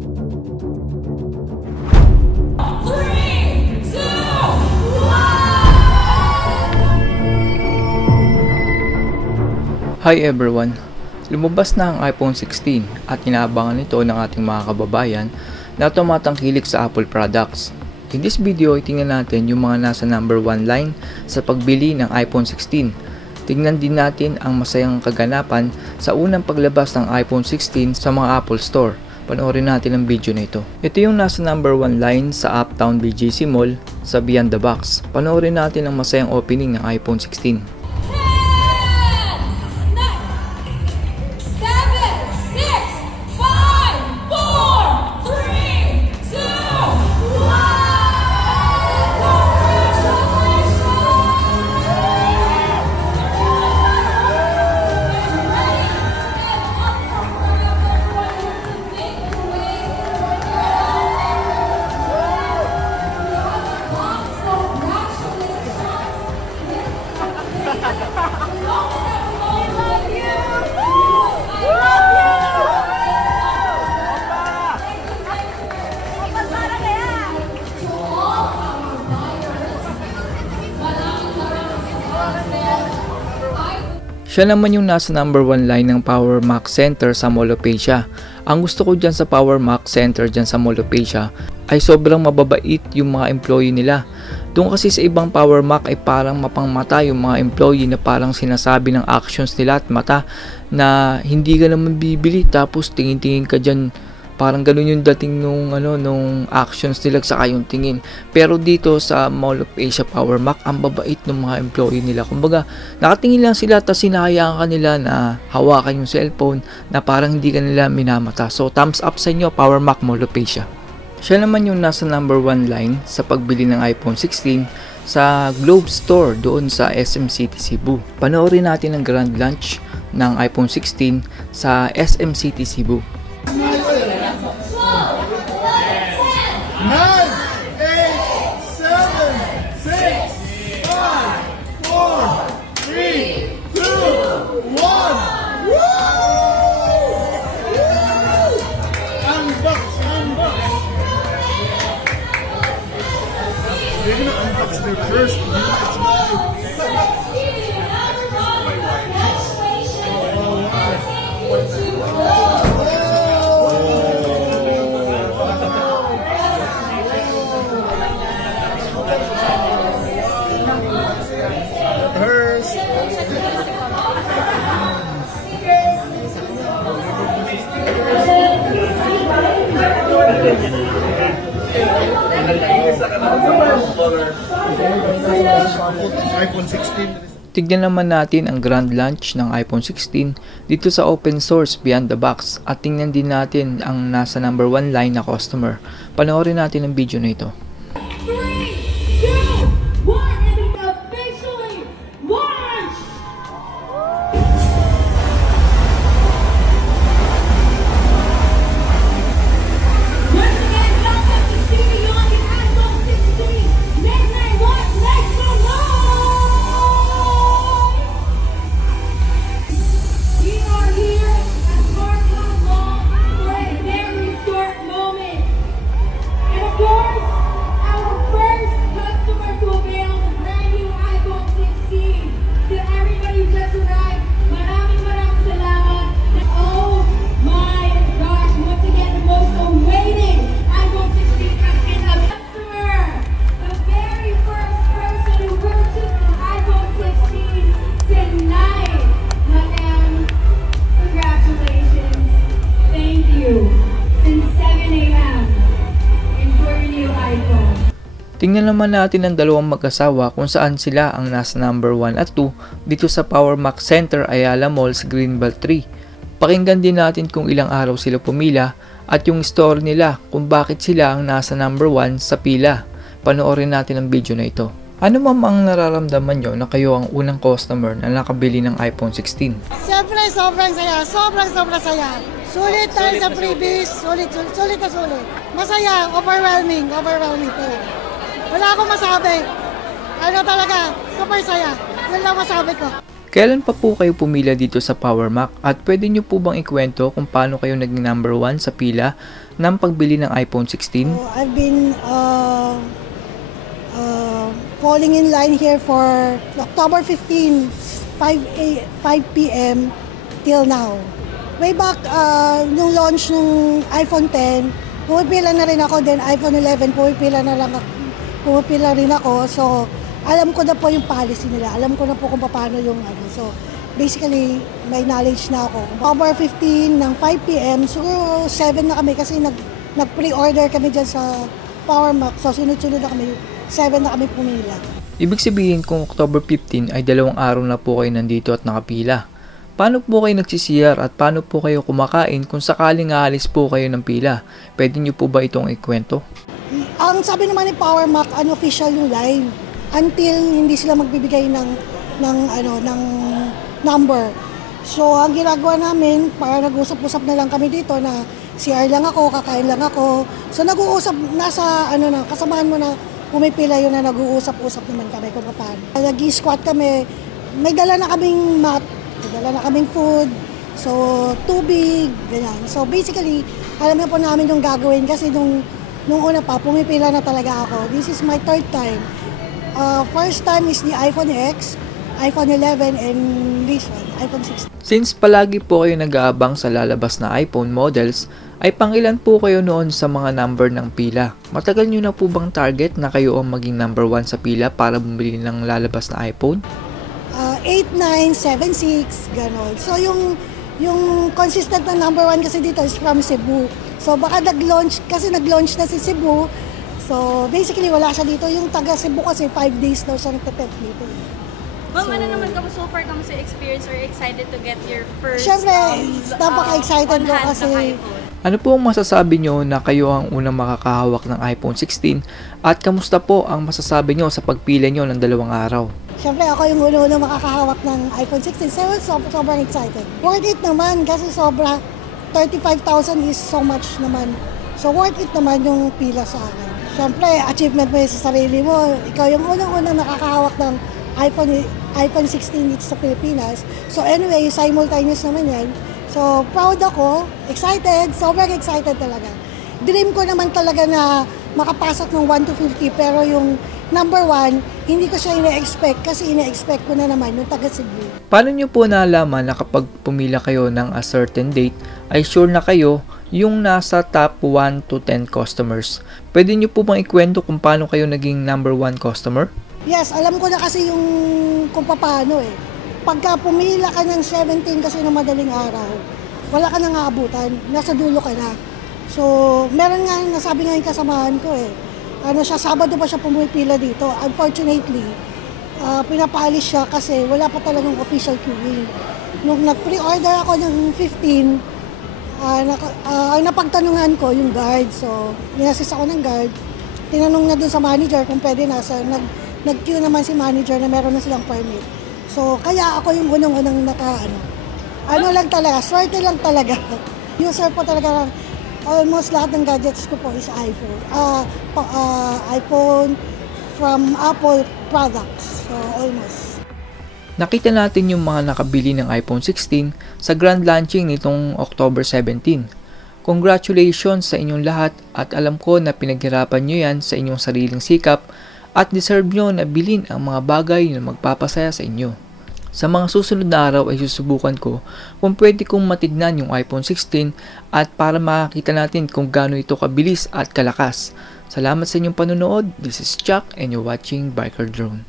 Hi everyone! Lumabas na ang iPhone 16 at inaabangan ito ng ating mga kababayan na tumatangkilik sa Apple products. In this video, tingnan natin yung mga nasa number 1 line sa pagbili ng iPhone 16. Tingnan din natin ang masayang kaganapan sa unang paglabas ng iPhone 16 sa mga Apple Store. Panoorin natin ang video na ito. Ito yung nasa number 1 line sa Uptown BGC Mall sa Beyond the Box. Panoorin natin ang masayang opening ng iPhone 16. Siya naman yung nasa number 1 line ng Power Mac Center sa Molopecia. Ang gusto ko dyan sa Power Mac Center dyan sa Molopecia ay sobrang mababait yung mga employee nila. Doon kasi sa ibang Power Mac ay parang mapangmata yung mga employee na parang sinasabi ng actions nila at mata na hindi ka naman bibili tapos tingin-tingin ka dyan. Parang ganun yung dating nung actions nila saka yung tingin. Pero dito sa Mall of Asia Power Mac, ang babait ng mga employee nila. Kumbaga, nakatingin lang sila tapos sinahayaan ka nila na hawakan yung cellphone na parang hindi ka nila minamata. So, thumbs up sa inyo, Power Mac Mall of Asia. Siya naman yung nasa number 1 line sa pagbili ng iPhone 16 sa Globe Store doon sa SM City Cebu. Panoorin natin ang grand launch ng iPhone 16 sa SM City Cebu. 9, 8, 7, 6, 5, 4, 3, 2, 1. Woo! Unbox, unbox. They're gonna unbox their first US live. iPhone 16. Tignan naman natin ang grand launch ng iPhone 16 dito sa open source Beyond the Box at tingnan din natin ang nasa number 1 line na customer. Panoorin natin ang video na ito. Tingnan naman natin ang dalawang mag-asawa kung saan sila ang nasa number 1 at 2 dito sa Power Mac Center Ayala Mall sa Greenbelt 3. Pakinggan din natin kung ilang araw sila pumila at yung story nila kung bakit sila ang nasa number 1 sa pila. Panoorin natin ang video na ito. Ano ma'am ang nararamdaman nyo na kayo ang unang customer na nakabili ng iPhone 16? Siyempre, sobrang saya. Sobrang saya. Sulit tayo sa freebies. Sulit. Masaya. Overwhelming po. Wala akong masabi. Ano talaga, super saya. Yun lang masabi ko. Kailan pa po kayo pumila dito sa Power Mac at pwede nyo po bang ikwento kung paano kayo naging number 1 sa pila ng pagbili ng iPhone 16? So, I've been falling in line here for October 15, 5 p.m. till now. Way back, nung launch ng iPhone 10, pumipila na rin ako, then iPhone 11, pumipila rin ako. So, alam ko na po yung policy nila. Alam ko na po kung paano yung ano. So, basically, may knowledge na ako. October 15 ng 5 p.m., siguro 7 na kami kasi nag-pre-order kami dyan sa PowerMac. So, sunod-sunod na kami. 7 na kami pumila. Ibig sabihin kung October 15 ay 2 araw na po kayo nandito at nakapila. Paano po kayo nagsisiyar at paano po kayo kumakain kung sakaling aalis po kayo ng pila? Pwede niyo po ba itong ikwento? Ang sabi naman ni PowerMac, unofficial yung line until hindi sila magbibigay ng number. So, ang ginagawa namin, para nag-usap-usap na lang kami dito na CR lang ako, kakain lang ako. So, nag-uusap, kasamahan mo na pumipila yun na nag-uusap-usap naman kami kung paano. Nag-squat kami, may dala na kaming mat, may dala na kaming food, so tubig, ganyan. So, basically, alam na po namin yung gagawin kasi nung una pa, pumipila na talaga ako. This is my 3rd time. First time is the iPhone X, iPhone 11, and this one, iPhone 16. Since palagi po kayo nag-aabang sa lalabas na iPhone models, ay pangilan po kayo noon sa mga number ng pila? Matagal nyo na po bang target na kayo ang maging number 1 sa pila para bumili ng lalabas na iPhone? 8, 9, 7, 6, gano'n. So yung consistent na number 1 kasi dito is from Cebu. So baka nag-launch na si Cebu. So basically wala siya dito. Yung taga Cebu kasi 5 days daw siya nagtatest dito. Ma'am, ano naman so far kamusta experience or excited to get your first Siyempre, napaka-excited ko kasi ano po ang masasabi nyo na kayo ang unang makakahawak ng iPhone 16 at kamusta po ang masasabi nyo sa pagpili nyo ng 2 araw? Siyempre ako yung una makakahawak ng iPhone 16, so sobrang excited. Worth it naman kasi sobra, 35,000 is so much naman. So worth it naman yung pila sa akin. Siyempre, achievement mo sa sarili mo. Ikaw yung unang nakakahawak ng iPhone 16 dito sa Pilipinas. So anyway, simultaneous naman yan. So proud ako, excited, sobrang excited talaga. Dream ko naman talaga na makapasok ng 1 to 50 pero yung number 1, hindi ko siya ina-expect kasi ina-expect ko na naman yung taga Cebu. Paano nyo po nalaman na kapag pumila kayo ng a certain date ay sure na kayo yung nasa top 1 to 10 customers? Pwede nyo po bang ikwento kung paano kayo naging number 1 customer? Yes, alam ko na kasi yung kung paano eh. Pagka pumila ka ng 17 kasi ng madaling araw, wala ka nang aabutan, nasa dulo ka na. So, meron nga, nasabi nga yung kasamahan ko eh. Sabado pa siya pumipila dito. Unfortunately, pinapaalis siya kasi wala pa talagang official queuing. Nung nag-pre-order ako ng 15, ang napagtanungan ko yung guard. So, ninasis ako ng guard. Tinanong na dun sa manager kung pwede na. Nag-queue naman si manager na meron na silang permit. So, kaya ako yung unang-unang lang talaga, swerte lang talaga. User po talaga, almost lahat ng gadgets ko po is iPhone. iPhone from Apple products. So, almost. Nakita natin yung mga nakabili ng iPhone 16 sa grand launching nitong October 17. Congratulations sa inyong lahat at alam ko na pinaghirapan nyo yan sa inyong sariling sikap at deserve nyo na bilhin ang mga bagay na magpapasaya sa inyo. Sa mga susunod na araw ay susubukan ko kung pwede kong matignan yung iPhone 16 at para makakita natin kung gaano ito kabilis at kalakas. Salamat sa inyong panonood. This is Chuck and you're watching Biker Drone.